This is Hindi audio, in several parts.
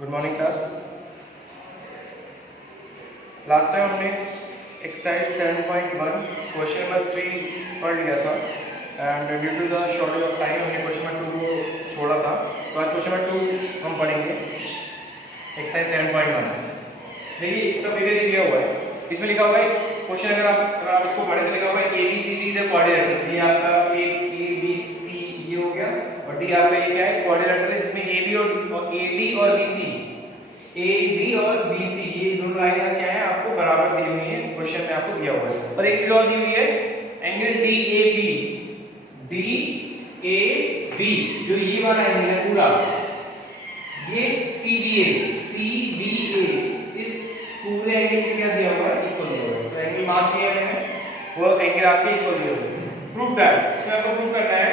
Good morning class. Last time हमने एक्सरसाइज 7.1 क्वेश्चन नंबर 3 पढ़ लिया था and due to the shortage of time हमने क्वेश्चन नंबर 2 को छोड़ा था। तो आज क्वेश्चन नंबर 2 हम पढ़ेंगे एक्सरसाइज 7.1। देखिए इसका फिगर दिया हुआ है, इसमें लिखा हुआ है क्वेश्चन अगर आप इसको पढ़े तो लिखा हुआ है ABCD से कोऑर्डिनेटर। ये आपका ABC ये हो गया और D आपका ये क्या है कोऑर्डिनेटर है, जिसमें AB और AD और BC ये दोनों लाइनें क्या है आपको बराबर दी हुई है, क्वेश्चन में आपको दिया हुआ है। और एक चीज और दी हुई है एंगल DAB जो ये वाला एंगल है पूरा, ये CBA इस पूरे एंगल के क्या दिया हुआ है इक्वल दिया हुआ है। तो एंगल मार्क किया मैंने, वो एंगल आपके इक्वल दिया हुआ है। प्रूफ दैट इसमें आपको प्रूफ करना है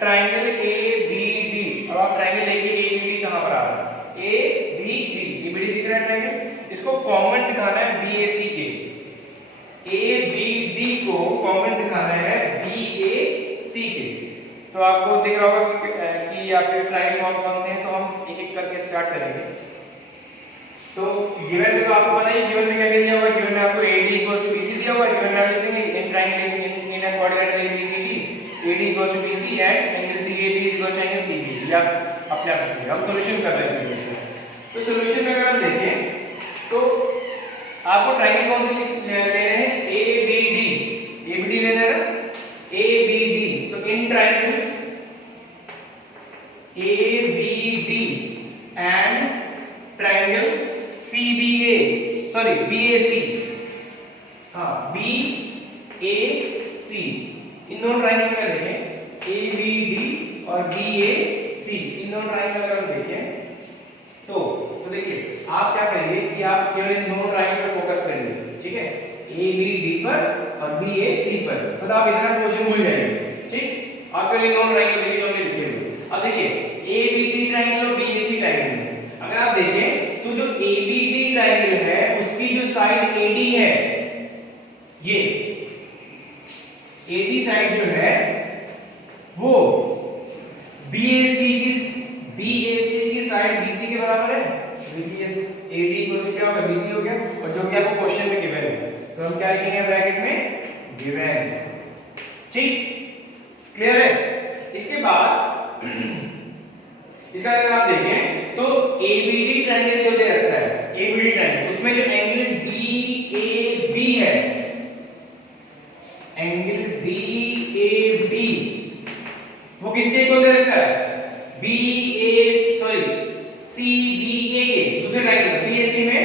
ट्रायंगल ABD। अब आप ट्रायंगल देखिए ABD कहां पर आ रहा है, ABD दिख रहा है ट्रायंगल, इसको कॉमन दिखाना है BAC के। ABD को कॉमन दिखाना है BAC के। तो आपको दिख रहा होगा कि आपके ट्रायंगल कौन से हैं, तो हम एक एक करके स्टार्ट करेंगे। तो गिवन में तो आपको पता ही, गिवन में क्या दिया हुआ है, गिवन में आपको AD BC दिया हुआ है। गिवन में आप लिखेंगे in triangle in a coordinator ABCD AD BC and angle DAB angle CB। या अपने आप लिखेंगे, हम सॉल्यूशन कर रहे हैं इसमें। तो सॉल्यूशन में अगर हम देखें तो आपको ट्रायंगल कौन से ले रहे हैं, ABD लेना है ना, ABD। तो in triangle ABD and triangle BAC, हाँ BAC, इन दोनों ट्रायंगल में देखें ABD और BAC, इन दोनों ट्रायंगल अगर हम देखें तो देखिए आप क्या करिए कि आप केवल इन दोनों ट्रायंगल पर फोकस करिए, ठीक है, ABD पर और BAC पर, तो आप इतना क्वेश्चन भूल जाएंगे। ठीक, आप केवल इन दोनों ट्रायंगल देखिए जो हमने लिखे हुए। अब देखिए ABD ट्रायंगल और BAC ट्रायंगल अगर आप देखें तो जो ABD ट्रायंगल है उसकी जो साइड AD है, ये AD साइड जो है वो BAC की साइड BC के बराबर है। AD को से क्या होगा BC हो गया, और जो कि आपको क्वेश्चन में गिवन है तो हम क्या लिखेंगे ब्रैकेट में गिवन। ठीक, क्लियर है। इसके बाद इसका अगर आप देखें तो ABD ट्रायंगल जो दे रखा है, ABD ट्रायंगल उसमें जो एंगल DAB है, एंगल DAB वो किसके इक्वल दे रखा है, CBA के दूसरे ट्रायंगल BAC में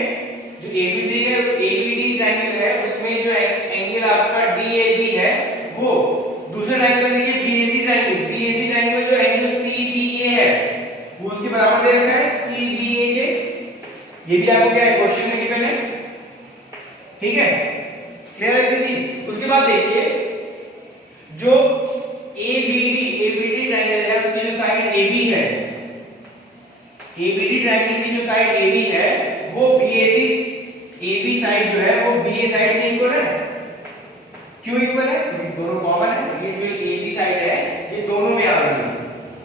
जो ABD ट्रायंगल है उसमें जो एंगल आपका DAB है वो दूसरे ट्रायंगल में देखिए BAC ट्रायंगल में जो एंगल CBA है वो उसके बराबर दे रखा है CBA के। ये भी आपको क्या है क्वेश्चन में गिवन है, ठीक है, क्लियर है ये चीज। उसके बाद देखिए जो ABD ट्रायंगल है उसकी जो साइड AB है, ABD ट्रायंगल की जो साइड AB है वो AB साइड जो है वो BA साइड के इक्वल है। क्यों इक्वल है, दोनों कॉमन है। ये जो AB साइड है ये दोनों में आ रही है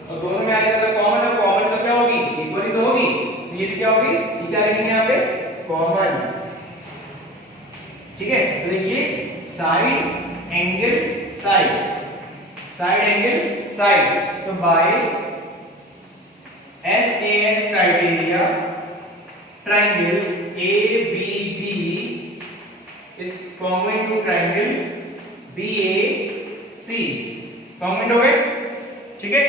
और दोनों में आने का कॉमन है, कॉमन तो क्या होगी इक्वल ही तो होगी। तो ये भी क्या होगी, ये क्या लिखेंगे यहाँ पे कॉमन, ठीक है। तो देखिए साइड एंगल साइड, तो by SAS criteria triangle ABD is common to triangle BAC। Common हो गए, ठीक है,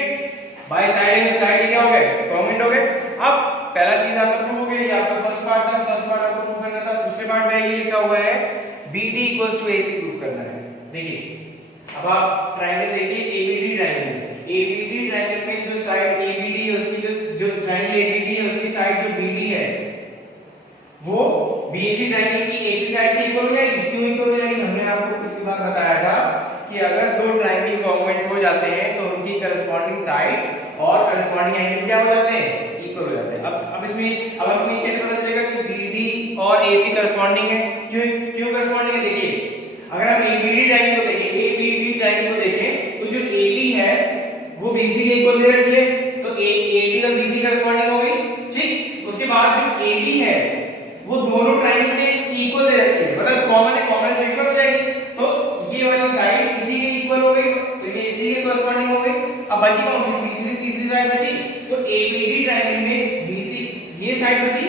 बाय साइड एंगल साइड क्या हो गए कॉमन हो गए। अब पहला चीज आपका प्रूव हो गया, ये आपका फर्स्ट पार्ट था, फर्स्ट पार्ट आपको प्रूव करना था। दूसरे पार्ट में ये लिखा हुआ है BD AC प्रूव करना है। देखिए अब आप ट्रायंगल देखिए ABD ट्रायंगल में जो साइड ABD है उसकी जो ट्रायंगल ABD है उसकी साइड जो BD है वो BAC ट्रायंगल की AC साइड के इक्वल हो जाएगी। क्यों इक्वल हो जाएगी, हमने आपको पिछली बार बताया था कि अगर दो ट्रायंगल कॉन्ग्रुएंट हो जाते हैं तो उनकी करस्पॉन्डिंग साइड्स और करस्पॉन्डिंग एंगल क्या हो जाते हैं इक्वल हो जाते हैं। अब हमको ये कैसे पता चलेगा कि BD और AC करस्पॉन्डिंग है, क्यों करस्पॉन्डिंग है। देखिए अगर हम ABD ट्रायंगल को देखें तो जो AD है वो BC के इक्वल दे रखी है, तो AD और BC करस्पॉन्डिंग हो गई। ठीक, उसके बाद जो AB है वो दोनों ट्रायंगल में इक्वल दे रखी है, मतलब कॉमन है, कॉमन है तो इक्वल हो जाएगी। तो ये वाली साइड इसी के इक्वल हो गई, तो ये इसी के कॉरस्पॉन्डिंग हो गई। अब बची कौन सी, तीसरी साइड बची, तो ABD ट्रायंगल में BC ये साइड बची,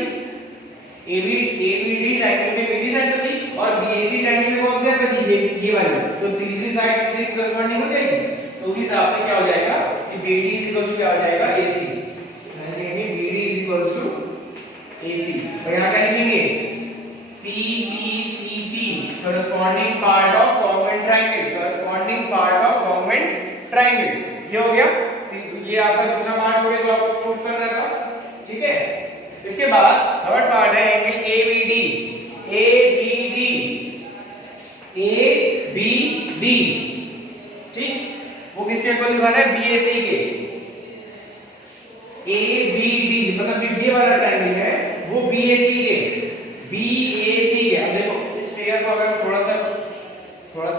ABD ट्रायंगल में BD साइड बची, और BAC ट्रायंगल में कौन सी साइड बची, ये वाली। तो तीसरी साइड इसके कॉरस्पॉन्डिंग हो जाएगी। तो उस हिसाब से क्या हो जाएगा कि BD क्या हो जाएगा, AC। BD AC। तो यहाँ क्या लिखेंगे, CPCT corresponding part of congruent triangle, corresponding part of congruent triangle। ये हो गया, ये आपका दूसरा पार्ट हो गया जो आपको प्रूफ करना था, ठीक है। इसके बाद थर्ड पार्ट है एंगल ABD, ठीक। वो किसके इक्वल दिखाना है, BAC के। ABD मतलब जो ये वाला ट्रायंगल है वो BAC के। अब देखो इस फिगर को अगर थोड़ा सा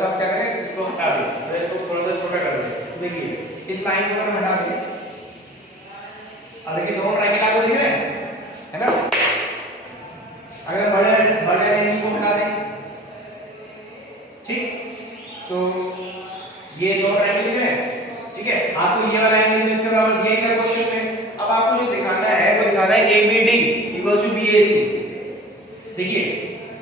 आप क्या करें, इसको हटा दें, अगर इसको थोड़ा सा छोटा कर दें। देखिए इस लाइन को अगर हटा दें, अब देखिए दोनों ट्रायंगल आपको दिख रहे हैं, है ना। अगर बड़े एंगल को हटा दें, ठीक, तो ये दोनों ट्रायंगल दिख रहे हैं, ठीक है। आपको ये वाला एंगल इसके बराबर दिया गया क्वेश्चन में। अब आपको जो दिखाना है वो दिखाना है ABD इक्वल टू BAC। देखिए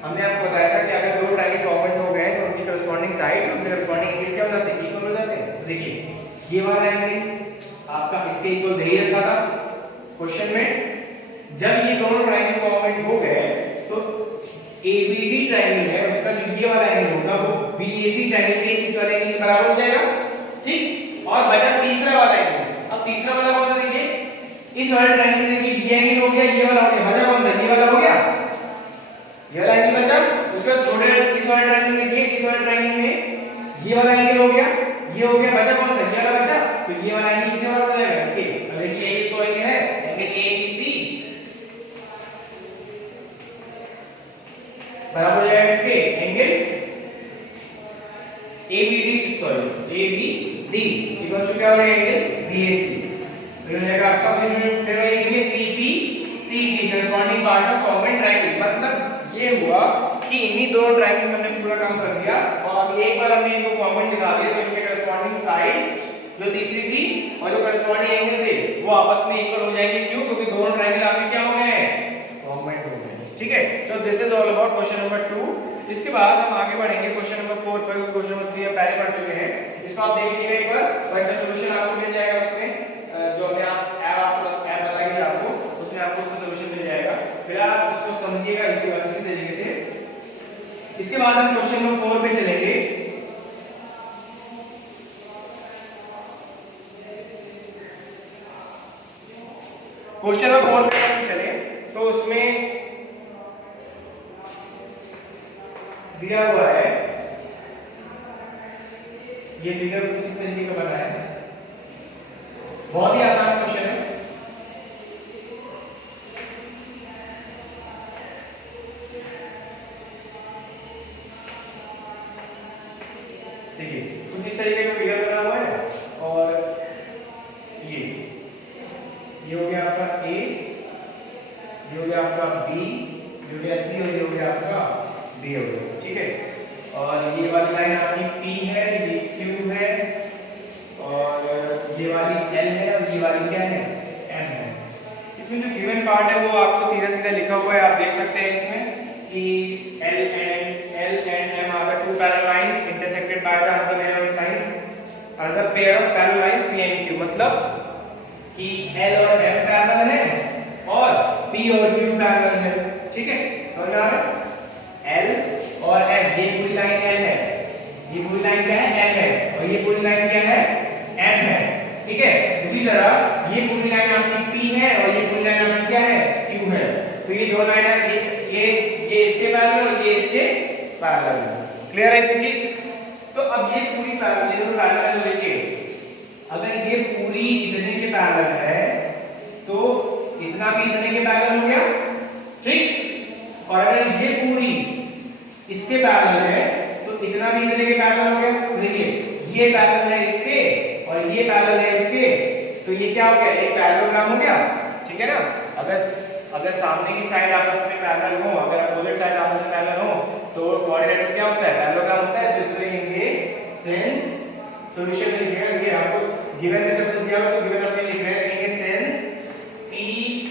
हमने आपको बताया था कि अगर दो ट्रायंगल कॉमन हो गए तो उनकी करस्पॉन्डिंग साइड्स उनके करस्पॉन्डिंग एंगल क्या हो जाते हैं, इक्वल हो जाते हैं। देखिए ये वाला एंगल आपका इसके इक्वल दे ही रखा था क्वेश्चन में। जब ये दोनों ट्रायंगल कॉमन हो गए तो ABD ट्रायंगल है उसका जो ये वाला एंगल होगा वो BAC ट्रायंगल के इस वाले एंगल के बराबर हो जाएगा, ठीक। और बचा तीसरा वाला एंगल। अब तीसरा वाला कौन सा, देखिए इस वाले ट्रायंगल में देखिए ये एंगल हो गया, ये वाला हो गया, बचा कौन सा, ये वाला हो गया, ये वाला एंगल बचा। उसके बाद छोटे इस वाले ट्रायंगल में देखिए, इस वाले ट्रायंगल में ये वाला एंगल हो गया, ये हो गया, बचा कौन सा, ये वाला बचा। तो ये वाला एंगल किसके बराबर हो जाएगा, इसके। अब देखिए ये तो एंगल है, एंगल ABC बराबर हो जाएगा इसके एंगल ABD इक्वल टू क्या हो जाएगा, एंगल BAC। तो हो जाएगा आपका फिर ये CPCT corresponding part of congruent triangle। मतलब ये हुआ कि इन्हीं दोनों ट्रायंगल में हमने पूरा काम कर दिया, और अब एक बार हमने इनको कॉमन दिखा दिया तो इनके करस्पॉन्डिंग साइड जो तीसरी थी और जो करस्पॉन्डिंग एंगल थे वो आपस में इक्वल हो जाएंगे। क्यों, क्योंकि दोनों ट्रायंगल आपके क्या हो गए हैं, कॉमन हो गए, ठीक है। तो this is all about question number 2। इसके बाद हम आगे बढ़ेंगे क्वेश्चन नंबर 4 पर। क्वेश्चन नंबर 3 पहले पढ़ चुके हैं, इसको आप देख लीजिएगा एक बार, और इसका सॉल्यूशन आपको मिल जाएगा उसमें, जो हमने आपको ऐप बताई थी आपको, उसमें आपको उसका सॉल्यूशन मिल जाएगा। फिर आप उसको समझिएगा इसी तरीके से। इसके बाद हम क्वेश्चन नंबर 4 पे चलेंगे। क्वेश्चन नंबर 4 पे हम चले तो उसमें दिया हुआ है, ये फिगर कुछ इस तरीके का बना है, बहुत ही आसान क्वेश्चन है। देखिए कुछ इस तरीके का फिगर बना हुआ है, और ये हो गया आपका A, ये हो गया आपका B, ये हो गया C, और ये हो गया आपका D हो गया, ठीक है। और ये वाली लाइन आपकी P है, ये Q है, और ये वाली L है, और ये वाली क्या है, M है। इसमें जो गिवन पार्ट है वो आपको सीधा सीधा लिखा हुआ है, आप देख सकते हैं इसमें कि L and M are the two parallel lines intersected by the other pair of parallel lines P and Q। मतलब कि L और M पैरेलल है और P और Q पैरेलल है, ठीक है। समझ आ रहा है, L और M, ये पूरी लाइन L है, ये पूरी लाइन क्या है, L है, और ये पूरी लाइन क्या है, M है, ठीक है। उसी तरह ये पूरी लाइन आपकी P है और ये पूरी लाइन आपकी क्या है, Q है। तो ये दो लाइन है, ये इसके पैरेलल और ये इसके पैरेलल है। क्लियर है इतनी चीज। तो अब ये पूरी पैरेलल, ये दोनों पैरेलल है, देखिए अगर ये पूरी इतने के पैरेलल है तो इतना भी इतने के पैरेलल हो गया, ठीक। और अगर ये पूरी इसके पैरेलल है तो इतना भी इतने के पैरेलल हो गया। देखिए ये पैरेलल है इसके और ये पैरेलल है इसके, तो ये क्या हो गया, एक पैरेललोग्राम हो गया, ठीक है ना। अगर अगर सामने की साइड आपस में पैरेलल हो, अगर अपोजिट साइड आपस में पैरेलल हो, तो कोऑर्डिनेटर क्या होता है, पैरेललोग्राम होता है। तो इसलिए लिखेंगे सिंस, सॉल्यूशन में लिखिएगा, ये आपको गिवन में से पूछ दिया हो तो गिवन अपने लिख रहे हैं, लिखेंगे since P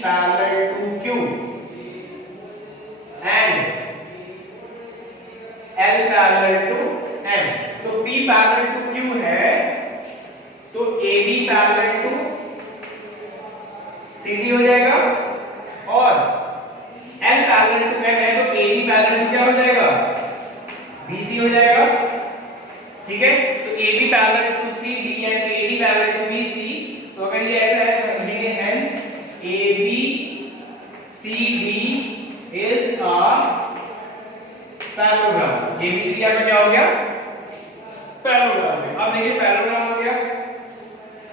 parallel to Q and L parallel to M। तो P पैरेलल टू Q है तो AB पैरेलल टू CD हो जाएगा, और L पैरेलल टू M है तो AD पैरेलल टू क्या हो जाएगा, BC हो जाएगा। ठीक है, तो AB parallel to CD and AD parallel to BC। तो अगर ये ऐसा है तो लिखेंगे hence ABCD is a parallelogram. ABCD आपका क्या हो गया, पैरेललोग्राम है। अब देखिए पैरेललोग्राम हो गया।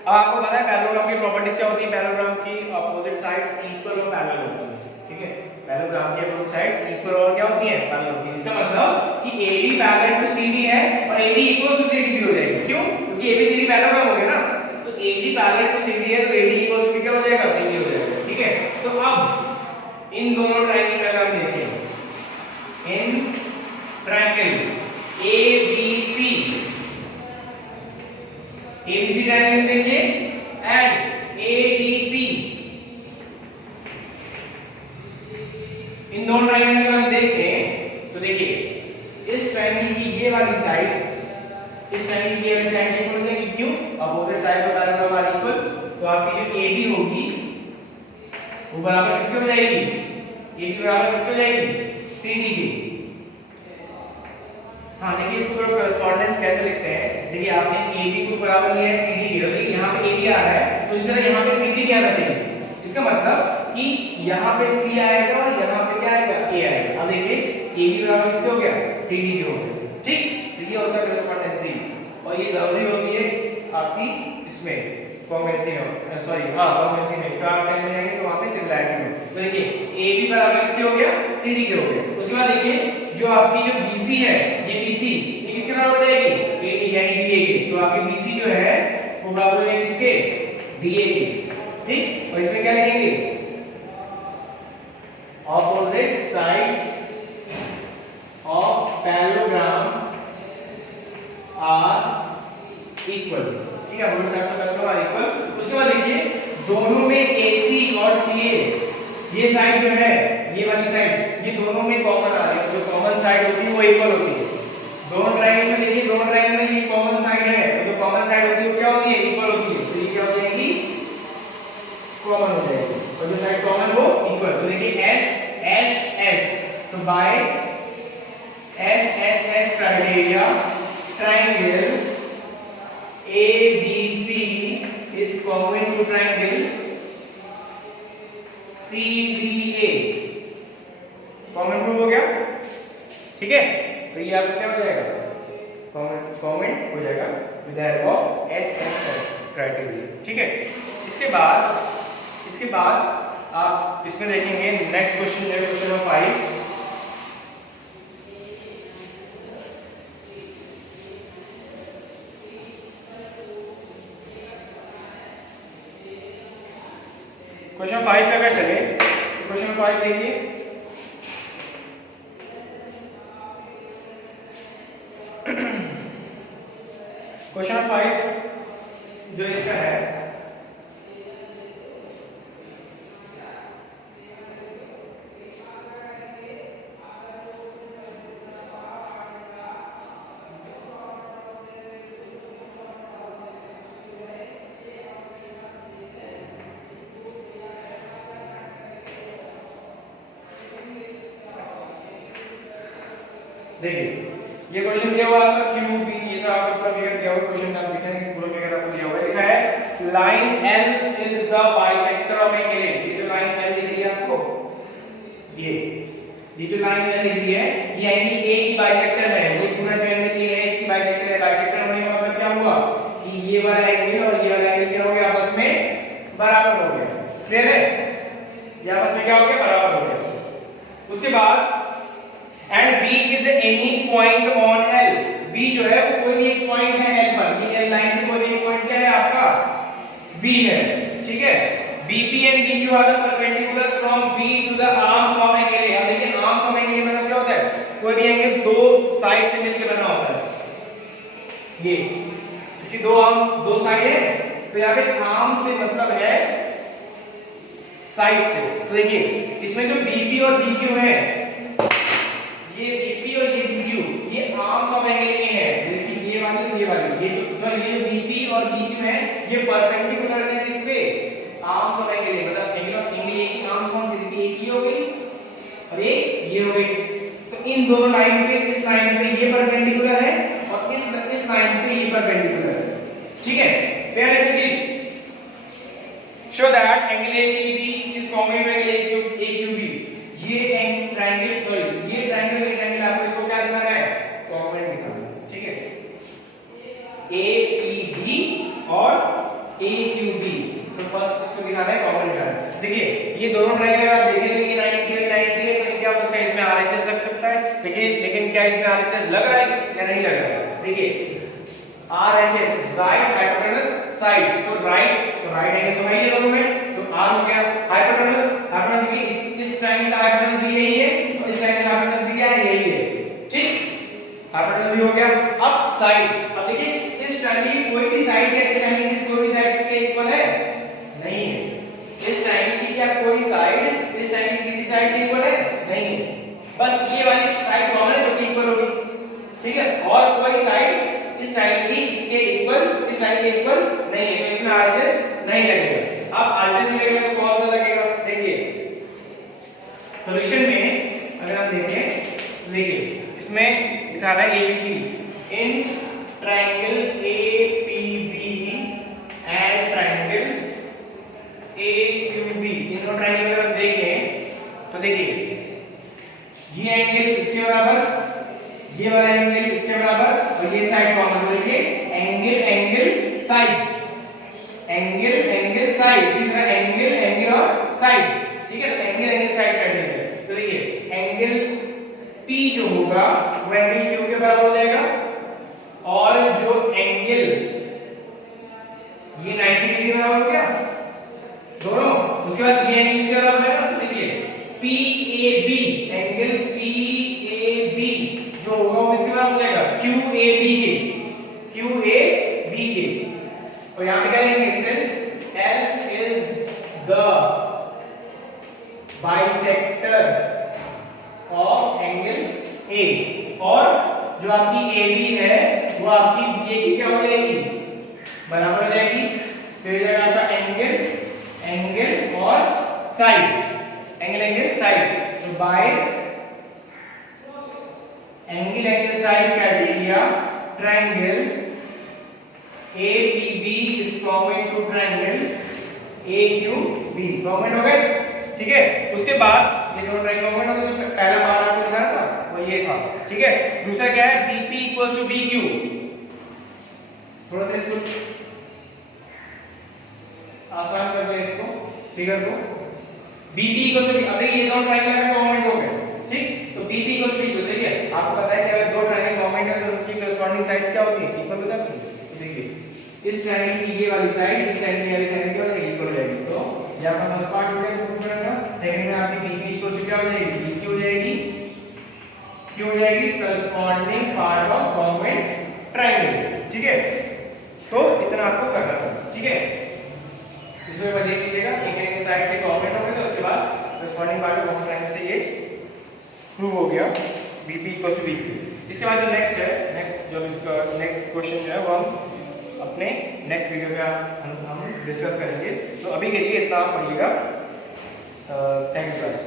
अब आपको पता है पैरेललोग्राम की प्रॉपर्टीज क्या होती है, पैरेललोग्राम की अपोजिट साइड्स इक्वल और पैरेलल होती है। ठीक है, पैरेललोग्राम की अपोजिट साइड्स इक्वल और क्या होती है, पैरेलल होती है। इसका मतलब कि AD पैरेलल टू CD है और AD इक्वल टू CD भी हो जाएगी। क्यों, क्योंकि ABCD पैरेललोग्राम हो गया ना, तो AD पैरेलल टू CD है तो AD इक्वल टू क्या हो जाएगा, CD हो जाएगा। ठीक है, तो अब इन दोनों ट्रायंगल का हम देखें, in triangle ABC, ABC triangle देखिए एंड ADC, इन दोनों ट्रायंगल अगर हम देखें तो देखिए इस ट्रायंगल की ये वाली साइड, इस ट्रायंगल की ये वाली साइड इक्वल हो जाएगी। क्यों, opposite sides of parallel are equal. तो आपकी जो AB होगी वो बराबर किसके हो जाएगी, AB बराबर किसके हो जाएगी, CD के। हाँ देखिए इसको थोड़ा कॉरेस्पॉन्डेंस कैसे लिखते हैं, देखिए आपने AB को बराबर लिया है CD के, तो देखिए यहाँ पे AB आ रहा है तो इस तरह यहाँ पे CD क्या आना चाहिए। इसका मतलब कि यहाँ पे C आएगा और यहाँ पे क्या आएगा, A आएगा। अब देखिए AB बराबर किसके हो गया, CD के हो गया। ठीक, तो ये होता है कॉरेस्पॉन्डेंसी, और ये जरूरी होती है आपकी इसमें कॉन्वेंसी में, सॉरी हाँ कॉन्वेंसी में। इसका आप टाइम जाएंगे तो वहाँ पे सिमिलैरिटी में। तो देखिए AB बराबर किसके हो गया, CD के हो गया। उसके बाद देखिए जो आपकी जो BC है, ये BC ये किसके बराबर हो जाएगी, AD यानी DA के। तो आपकी BC जो है वो बराबर हो जाएगी किसके, DA के। ठीक, और इसमें क्या लिखेंगे, opposite sides of parallelogram are equal. ठीक है, opposite sides of parallelogram are equal. उसके बाद देखिए दोनों में AC और CA, ये साइड जो है, ये वाली साइड, ये दोनों में कॉमन आ रही है। जो कॉमन साइड होती है वो इक्वल होती है। दोनों ट्रायंगल में देखिए, दोनों ट्रायंगल में ये कॉमन साइड है, जो कॉमन साइड होती है वो क्या होती है, इक्वल होती है। तो ये क्या हो जाएगी, कॉमन हो जाएगी, और जो साइड कॉमन वो इक्वल। तो देखिए S तो by S criteria triangle ABC is common to triangle CDA, common prove हो गया। ठीक है, तो ये आपका क्या हो जाएगा, कॉमन हो जाएगा with the help of SSS criteria. ठीक है, इसके बाद आप इसमें देखेंगे नेक्स्ट क्वेश्चन है क्वेश्चन नंबर 5। क्वेश्चन 5 पे अगर चले तो क्वेश्चन 5 देखिए, क्वेश्चन 5 जो इसका है, देखिए ये क्वेश्चन दिया हुआ आपका QB, ये सब आपको पूरा फिगर दिया हुआ क्वेश्चन आप लिखेंगे, पूरा फिगर आपको दिया हुआ है। लिखा है line L is the bisector of angle A। ये जो लाइन L दिख रही है आपको, ये जो लाइन L दिख रही है ये एंगल A की बाइसेक्टर है। ये पूरा जो एंगल A है इसकी बाइसेक्टर है। बाइसेक्टर होने का मतलब क्या हुआ कि ये वाला एंगल और ये वाला एंगल क्या हो गया, आपस में बराबर हो गया। क्लियर है, ये आपस में क्या हो गया, बराबर हो गया। उसके बाद and B is any point on L। B जो है वो कोई भी एक पॉइंट है L पर। ये L लाइन पे कोई भी एक पॉइंट क्या है आपका, B है। ठीक है, BP and BQ are the perpendiculars from B to the arms of angle A। अब देखिए arms of angle A मतलब क्या होता है, कोई भी एंगल दो साइड से मिलकर बना होता है। ये इसकी दो आर्म दो साइड है, तो यहाँ पे आर्म से मतलब है साइड से। तो देखिए इसमें जो BP और BQ है, ये BP और ये BQ ये आर्म्स ऑफ एंगल A है। देखिए ये वाली ये जो BP और BQ है ये परपेंडिकुलर है किस पे, आर्म्स ऑफ एंगल A। मतलब एंगल A की आर्म्स कौन सी थी, एक ये हो गई और एक ये हो गई। तो इन दोनों लाइन पे, इस लाइन पे ये परपेंडिकुलर है और इस लाइन पे ये परपेंडिकुलर है। ठीक है, where images show that angle APB is congruent with angle AQB। ये ट्रायंगल सॉरी ये ट्रायंगल आपको इसको क्या दिखाना है, कॉन्ग्रुएंट दिखाना है। ठीक है, APB और AQB, तो फर्स्ट इसको दिखाना है कॉन्ग्रुएंट दिखाना है। देखिए ये दोनों ट्रायंगल आप देखेंगे कि 90 तो क्या होता है, इसमें RHS लग सकता है। देखिए लेकिन क्या इसमें RHS लग रहा है या नहीं लग रहा है। देखिए RHS राइट हाइपोटेनस साइड, तो राइट एंगल तो है ये दोनों में, तो R हो गया। हाइपोटेनस देखिए इस ट्रायंगल का हाइपोटेनस भी यही है और इस ट्रायंगल का हाइपोटेनस भी क्या है, यही है। ठीक, हाइपोटेनस भी हो गया। अब साइड, अब देखिए इस ट्रायंगल की कोई भी साइड या इस ट्रायंगल की कोई भी साइड के इक्वल है नहीं है। इस ट्रायंगल की क्या कोई साइड इस ट्रायंगल की किसी साइड के इक्वल है नहीं है, बस ये वाली साइड कॉमन है जो कि इक्वल होगी। ठीक है, और कोई साइड इस साइड की इसके इक्वल इस साइड के इक्वल नहीं है, तो इसमें RHS नहीं लगेगा। अब RHS नहीं लगेगा तो कौन सा लगेगा, देखिए सॉल्यूशन में अगर आप देखें, देखिए इसमें लिखा है APB in triangle APB and triangle AQB, इन दोनों ट्रायंगल अगर देखें तो देखिए ये एंगल इसके बराबर, ये वाला एंगल इसके बराबर और ये साइड कॉमन, तो देखिए एंगल साइड इसी तरह एंगल और साइड। ठीक है, तो एंगल साइड कर देंगे। तो देखिए एंगल P जो होगा वो एंगल Q के बराबर हो जाएगा और जो एंगल ये 90 डिग्री के बराबर हो गया दोनों। उसके बाद ये एंगल इसके बराबर है ना, तो देखिए PAB एंगल PAB जो होगा वो इसके बराबर हो जाएगा QAB के। और यहाँ पे क्या लिखेंगे, since L is the bisector of angle A, और जो आपकी AB है वो आपकी BA की क्या हो जाएगी, बराबर हो जाएगी। तो ये जाएगा आपका एंगल और साइड, तो bye angle side criteria triangle APB is congruent to triangle AQB, congruent हो गए। ठीक है, उसके बाद ये दोनों ट्रायंगल कॉन्ग्रुएंट हो गए। तो पहला पार्ट आपको दिखाया था वो ये था। ठीक है, दूसरा क्या है, BP equals to BQ। थोड़ा सा इसको आसान कर दे इसको फिगर को, BP equals to, अब देखिए ये दोनों ट्रायंगल में कॉन्ग्रुएंट हो गए। ठीक, तो BP equals to BQ। देखिए आपको पता है कि अगर दो ट्रायंगल कॉन्ग्रुएंट है तो उनकी करस्पॉन्डिंग साइड्स क्या होती है, इक्वल होती है। देखिए इस ट्रायंगल की ये वाली साइड इस ट्रायंगल की वाली साइड की और इक्वल हो जाएगी। तो ये आपका फर्स्ट पार्ट हो गया प्रूव करना। सेकंड में आपकी BQ इक्वल टू क्या हो जाएगी, BQ हो जाएगी, Q हो जाएगी corresponding part of congruent triangle. ठीक है, तो इतना आपको करना है। ठीक है, इसमें मैं देख लीजिएगा एक साइड से कॉन्ग्रुएंट हो गया, तो उसके बाद corresponding part of congruent triangle से ये प्रूव हो गया BP इक्वल टू BQ। इसके बाद जो नेक्स्ट है, जब इसका नेक्स्ट क्वेश्चन जो है वो हम अपने नेक्स्ट वीडियो में हम डिस्कस करेंगे। तो अभी के लिए इतना आप पढ़िएगा। Thank you guys.